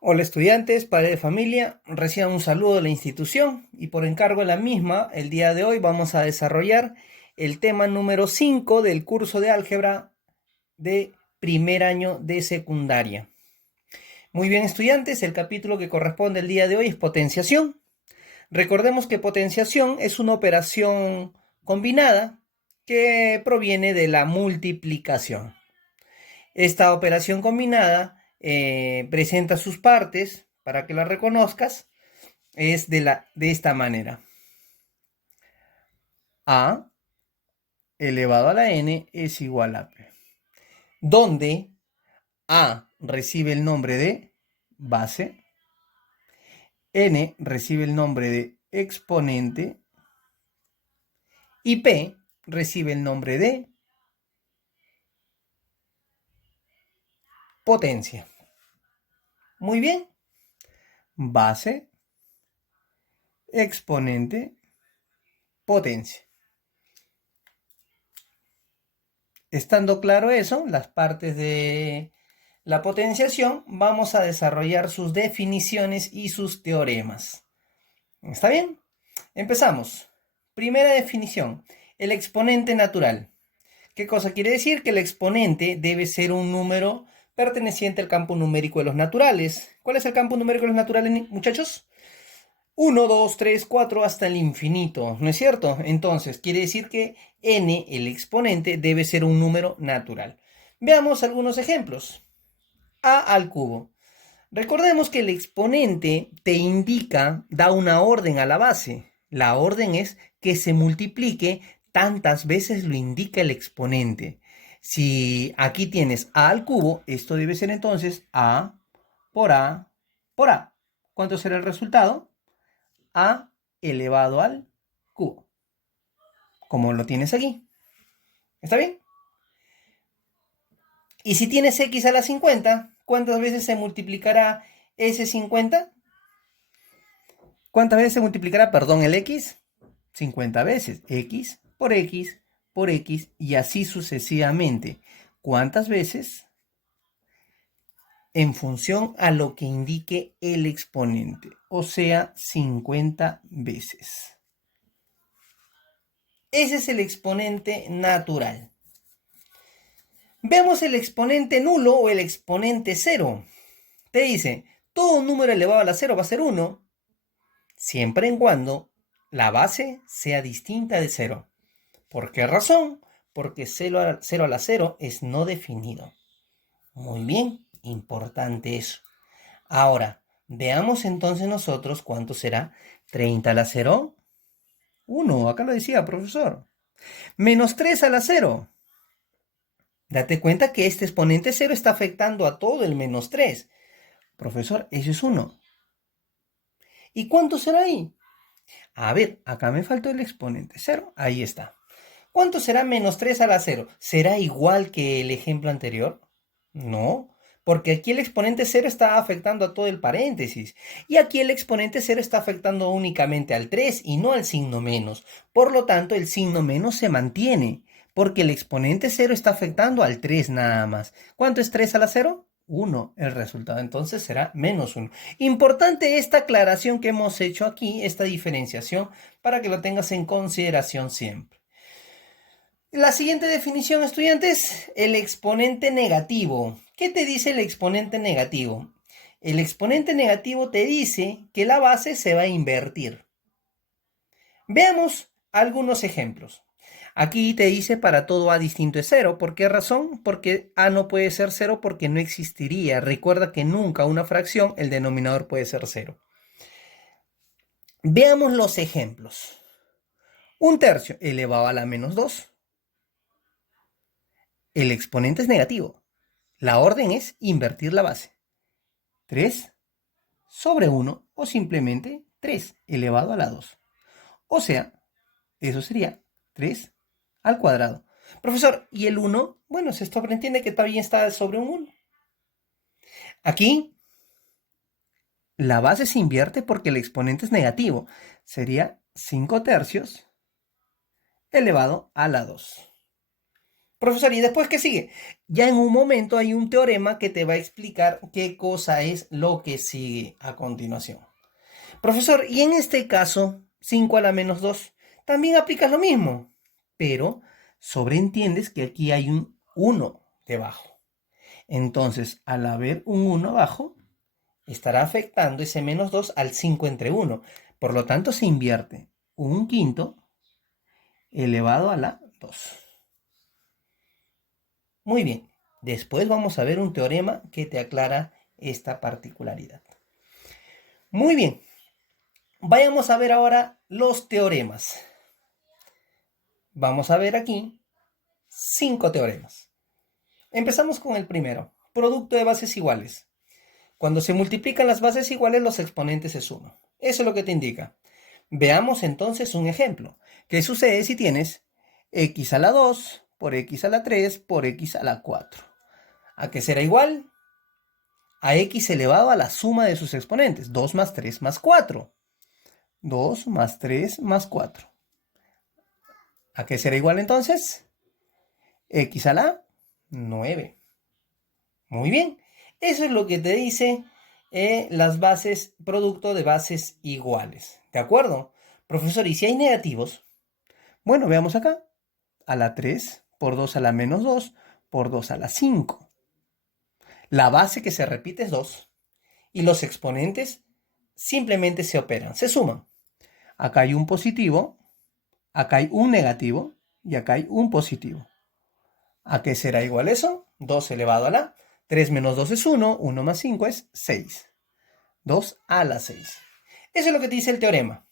Hola estudiantes, padres de familia, reciban un saludo de la institución y por encargo de la misma, el día de hoy vamos a desarrollar el tema número 5 del curso de álgebra de primer año de secundaria. Muy bien estudiantes, el capítulo que corresponde el día de hoy es potenciación. Recordemos que potenciación es una operación combinada que proviene de la multiplicación. Esta operación combinada presenta sus partes para que la reconozcas. Es de esta manera. A elevado a la n es igual a p, donde A recibe el nombre de base, n recibe el nombre de exponente y p recibe el nombre de potencia. Muy bien. Base, exponente, potencia. Estando claro eso, las partes de la potenciación, vamos a desarrollar sus definiciones y sus teoremas. ¿Está bien? Empezamos. Primera definición, el exponente natural. ¿Qué cosa quiere decir? Que el exponente debe ser un número perteneciente al campo numérico de los naturales. ¿Cuál es el campo numérico de los naturales, muchachos? 1, 2, 3, 4 hasta el infinito, ¿no es cierto? Entonces, quiere decir que n, el exponente, debe ser un número natural. Veamos algunos ejemplos. A al cubo. Recordemos que el exponente te indica, da una orden a la base. La orden es que se multiplique tantas veces lo indica el exponente. Si aquí tienes a al cubo, esto debe ser entonces a por a por a. ¿Cuánto será el resultado? A elevado al cubo. Como lo tienes aquí. ¿Está bien? Y si tienes x a la 50, ¿cuántas veces se multiplicará ese 50? ¿Cuántas veces se multiplicará, perdón, el x? 50 veces. X por x y así sucesivamente. ¿Cuántas veces? En función a lo que indique el exponente. O sea, 50 veces. Ese es el exponente natural. Vemos el exponente nulo o el exponente cero. Te dice, todo número elevado a la cero va a ser 1, siempre y cuando la base sea distinta de 0. ¿Por qué razón? Porque 0 a la 0 es no definido. Muy bien, importante eso. Ahora, veamos entonces nosotros cuánto será 30 a la 0. 1, acá lo decía, profesor. Menos 3 a la 0. Date cuenta que este exponente 0 está afectando a todo el menos 3. Profesor, eso es 1. ¿Y cuánto será ahí? A ver, acá me faltó el exponente 0. Ahí está. ¿Cuánto será menos 3 a la 0? ¿Será igual que el ejemplo anterior? No, porque aquí el exponente 0 está afectando a todo el paréntesis. Y aquí el exponente 0 está afectando únicamente al 3 y no al signo menos. Por lo tanto, el signo menos se mantiene, porque el exponente 0 está afectando al 3 nada más. ¿Cuánto es 3 a la 0? 1. El resultado entonces será menos 1. Importante esta aclaración que hemos hecho aquí, esta diferenciación, para que lo tengas en consideración siempre. La siguiente definición, estudiantes, el exponente negativo. ¿Qué te dice el exponente negativo? El exponente negativo te dice que la base se va a invertir. Veamos algunos ejemplos. Aquí te dice para todo a distinto es 0. ¿Por qué razón? Porque a no puede ser 0 porque no existiría. Recuerda que nunca una fracción, el denominador puede ser 0. Veamos los ejemplos. Un tercio elevado a la menos 2. El exponente es negativo. La orden es invertir la base. 3 sobre 1 o simplemente 3 elevado a la 2. O sea, eso sería 3 al cuadrado. Profesor, ¿y el 1? Bueno, se sobreentiende que todavía está sobre un 1. Aquí la base se invierte porque el exponente es negativo. Sería 5 tercios elevado a la 2. Profesor, ¿y después qué sigue? Ya en un momento hay un teorema que te va a explicar qué cosa es lo que sigue a continuación. Profesor, y en este caso, 5 a la menos 2, también aplicas lo mismo, pero sobreentiendes que aquí hay un 1 debajo. Entonces, al haber un 1 abajo, estará afectando ese menos 2 al 5 entre 1. Por lo tanto, se invierte un quinto elevado a la 2. Muy bien, después vamos a ver un teorema que te aclara esta particularidad. Muy bien, vayamos a ver ahora los teoremas. Vamos a ver aquí 5 teoremas. Empezamos con el primero, producto de bases iguales. Cuando se multiplican las bases iguales, los exponentes se suman. Eso es lo que te indica. Veamos entonces un ejemplo. ¿Qué sucede si tienes x a la 2 por x a la 3 por x a la 4? ¿A qué será igual? A x elevado a la suma de sus exponentes. 2 más 3 más 4. 2 más 3 más 4. ¿A qué será igual entonces? X a la 9. Muy bien. Eso es lo que te dice las bases, producto de bases iguales. ¿De acuerdo? Profesor, ¿y si hay negativos? Bueno, veamos acá. A la 3 por 2 a la menos 2 por 2 a la 5. La base que se repite es 2 y los exponentes simplemente se operan, se suman. Acá hay un positivo, acá hay un negativo y acá hay un positivo. ¿A qué será igual eso? 2 elevado a la 3 menos 2 es 1, 1 más 5 es 6. 2 a la 6. Eso es lo que te dice el teorema.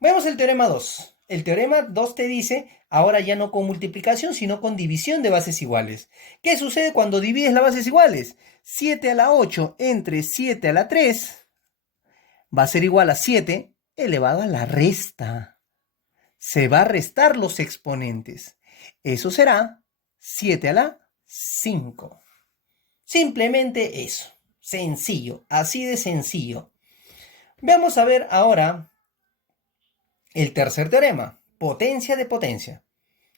Veamos el teorema 2. El teorema 2 te dice, ahora ya no con multiplicación, sino con división de bases iguales. ¿Qué sucede cuando divides las bases iguales? 7 a la 8 entre 7 a la 3 va a ser igual a 7 elevado a la resta. Se va a restar los exponentes. Eso será 7 a la 5. Simplemente eso. Sencillo. Así de sencillo. Vamos a ver ahora el tercer teorema. Potencia de potencia.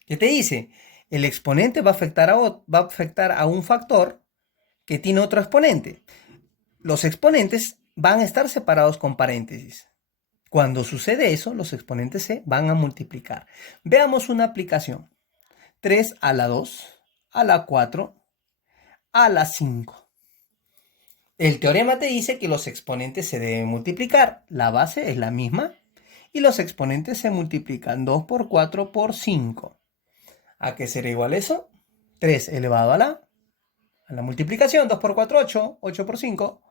¿Qué te dice? El exponente va a afectar a un factor que tiene otro exponente. Los exponentes van a estar separados con paréntesis. Cuando sucede eso, los exponentes se van a multiplicar. Veamos una aplicación. 3 a la 2, a la 4, a la 5. El teorema te dice que los exponentes se deben multiplicar. La base es la misma y los exponentes se multiplican. 2 por 4 por 5. ¿A qué será igual eso? 3 elevado a la multiplicación. 2 por 4, 8. 8 por 5,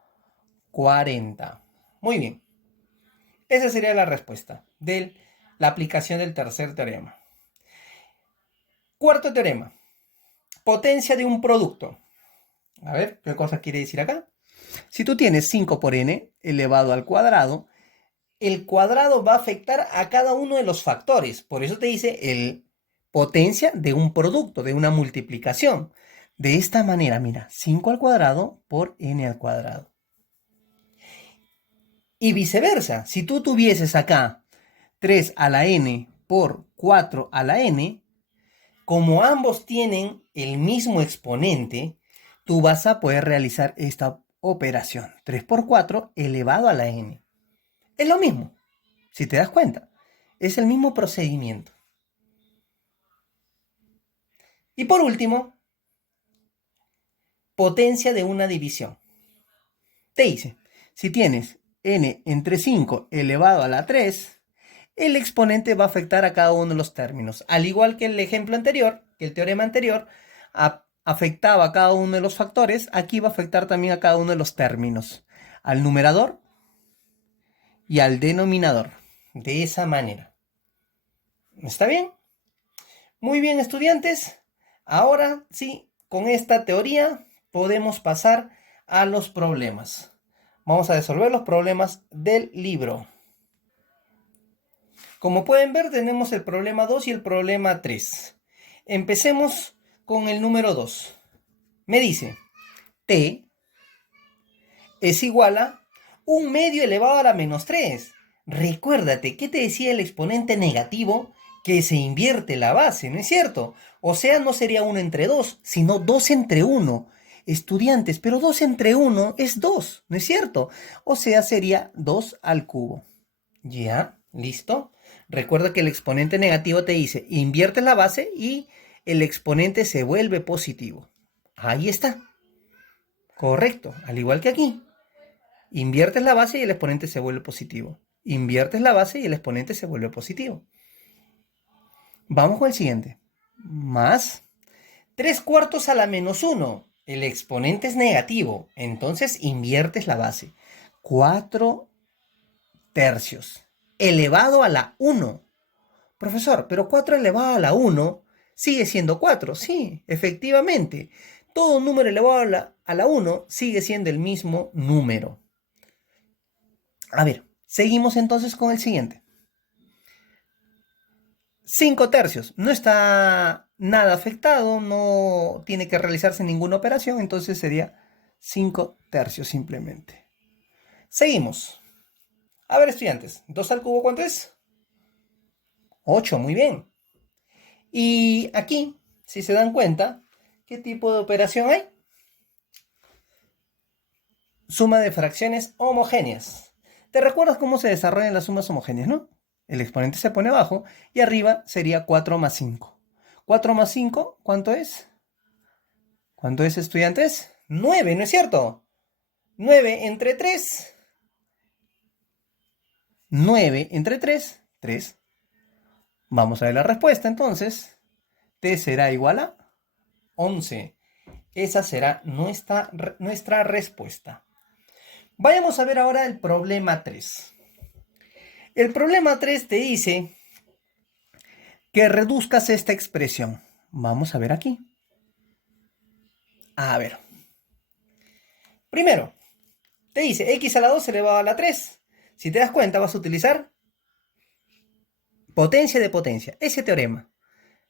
40. Muy bien. Esa sería la respuesta de la aplicación del tercer teorema. Cuarto teorema. Potencia de un producto. A ver, ¿qué cosa quiere decir acá? Si tú tienes 5 por n elevado al cuadrado, el cuadrado va a afectar a cada uno de los factores. Por eso te dice el potencia de un producto, de una multiplicación. De esta manera, mira, 5 al cuadrado por n al cuadrado. Y viceversa, si tú tuvieses acá 3 a la n por 4 a la n, como ambos tienen el mismo exponente, tú vas a poder realizar esta operación. 3 por 4 elevado a la n. Es lo mismo, si te das cuenta. Es el mismo procedimiento. Y por último, potencia de una división. Te dice, si tienes n entre 5 elevado a la 3, el exponente va a afectar a cada uno de los términos. Al igual que el ejemplo anterior, que el teorema anterior, afectaba a cada uno de los factores, aquí va a afectar también a cada uno de los términos. Al numerador y al denominador. De esa manera. ¿Está bien? Muy bien, estudiantes. Ahora sí, con esta teoría podemos pasar a los problemas. Vamos a resolver los problemas del libro. Como pueden ver, tenemos el problema 2 y el problema 3. Empecemos con el número 2. Me dice, t es igual a 1 medio elevado a la menos 3. Recuérdate, ¿qué te decía el exponente negativo? que se invierte la base, ¿no es cierto? O sea, no sería 1 entre 2, sino 2 entre 1. Estudiantes, pero 2 entre 1 es 2, ¿no es cierto? O sea, sería 2 al cubo. ¿Ya? ¿Listo? Recuerda que el exponente negativo te dice, inviertes la base y el exponente se vuelve positivo. Ahí está. Correcto, al igual que aquí. Inviertes la base y el exponente se vuelve positivo. Inviertes la base y el exponente se vuelve positivo. Vamos con el siguiente. Más 3 cuartos a la menos 1. El exponente es negativo, entonces inviertes la base. 4 tercios elevado a la 1. Profesor, pero 4 elevado a la 1 sigue siendo 4. Sí, efectivamente. Todo número elevado a la 1 sigue siendo el mismo número. A ver, seguimos entonces con el siguiente. 5 tercios. No está nada afectado, no tiene que realizarse ninguna operación, entonces sería 5 tercios simplemente. Seguimos. A ver, estudiantes, 2 al cubo, ¿cuánto es? 8, muy bien. Y aquí, si se dan cuenta, ¿qué tipo de operación hay? Suma de fracciones homogéneas. ¿Te recuerdas cómo se desarrollan las sumas homogéneas, no? El exponente se pone abajo y arriba sería 4 más 5. 4 más 5, ¿cuánto es? ¿Cuánto es, estudiantes? 9, ¿no es cierto? 9 entre 3. 9 entre 3, 3. Vamos a ver la respuesta entonces. T será igual a 11. Esa será nuestra respuesta. Vayamos a ver ahora el problema 3. El problema 3 te dice que reduzcas esta expresión. Vamos a ver aquí. A ver. Primero, te dice x a la 2 elevado a la 3. Si te das cuenta, vas a utilizar potencia de potencia, ese teorema.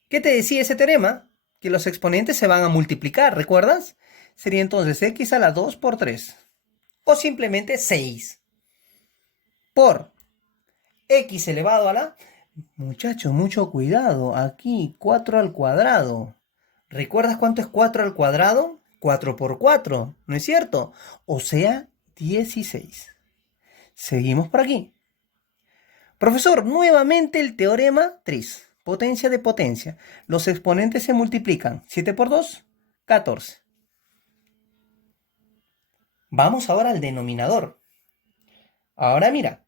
¿Qué te decía ese teorema? Que los exponentes se van a multiplicar, ¿recuerdas? Sería entonces x a la 2 por 3. O simplemente 6 por x elevado a la... Muchachos, mucho cuidado. Aquí, 4 al cuadrado. ¿Recuerdas cuánto es 4 al cuadrado? 4 por 4, ¿no es cierto? O sea, 16. Seguimos por aquí. Profesor, nuevamente el teorema 3. Potencia de potencia. Los exponentes se multiplican. 7 por 2, 14. Vamos ahora al denominador. Ahora mira.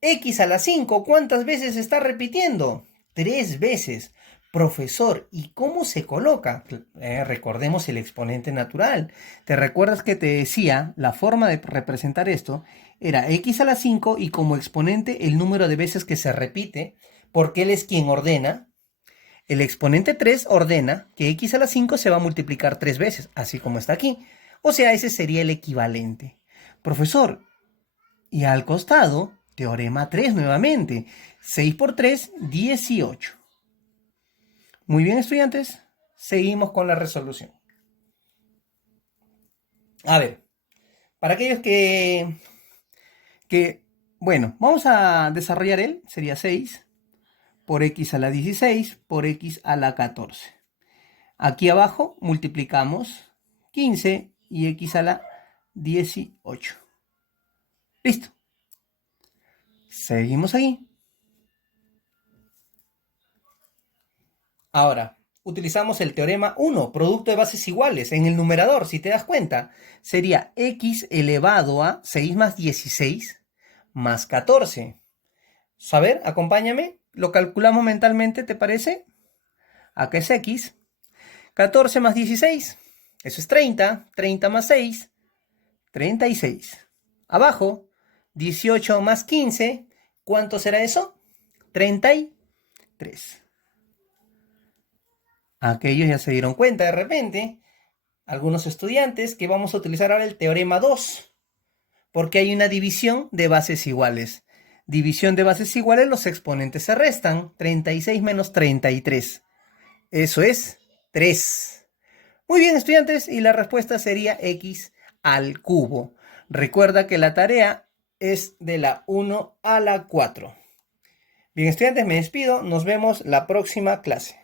X a la 5, ¿cuántas veces se está repitiendo? 3 veces. Profesor, ¿y cómo se coloca? Recordemos el exponente natural. ¿Te recuerdas que te decía la forma de representar esto? Era x a la 5 y como exponente el número de veces que se repite, porque él es quien ordena. El exponente 3 ordena que x a la 5 se va a multiplicar 3 veces, así como está aquí. O sea, ese sería el equivalente. Profesor, y al costado... Teorema 3 nuevamente. 6 por 3, 18. Muy bien, estudiantes. Seguimos con la resolución. A ver, para aquellos bueno, vamos a desarrollar él. Sería 6 por x a la 16 por x a la 14. Aquí abajo multiplicamos 15 y x a la 18. Listo. Seguimos aquí. Ahora, utilizamos el teorema 1, producto de bases iguales. En el numerador, si te das cuenta, sería x elevado a 6 más 16 más 14. A ver, acompáñame. Lo calculamos mentalmente, ¿te parece? Acá es x. 14 más 16. Eso es 30. 30 más 6. 36. Abajo, 18 más 15. ¿Cuánto será eso? 33. Aquellos ya se dieron cuenta de repente, algunos estudiantes, que vamos a utilizar ahora el teorema 2, porque hay una división de bases iguales. División de bases iguales, los exponentes se restan. 36 menos 33. Eso es 3. Muy bien, estudiantes, y la respuesta sería x al cubo. Recuerda que la tarea es de la 1 a la 4. Bien, estudiantes, me despido. Nos vemos la próxima clase.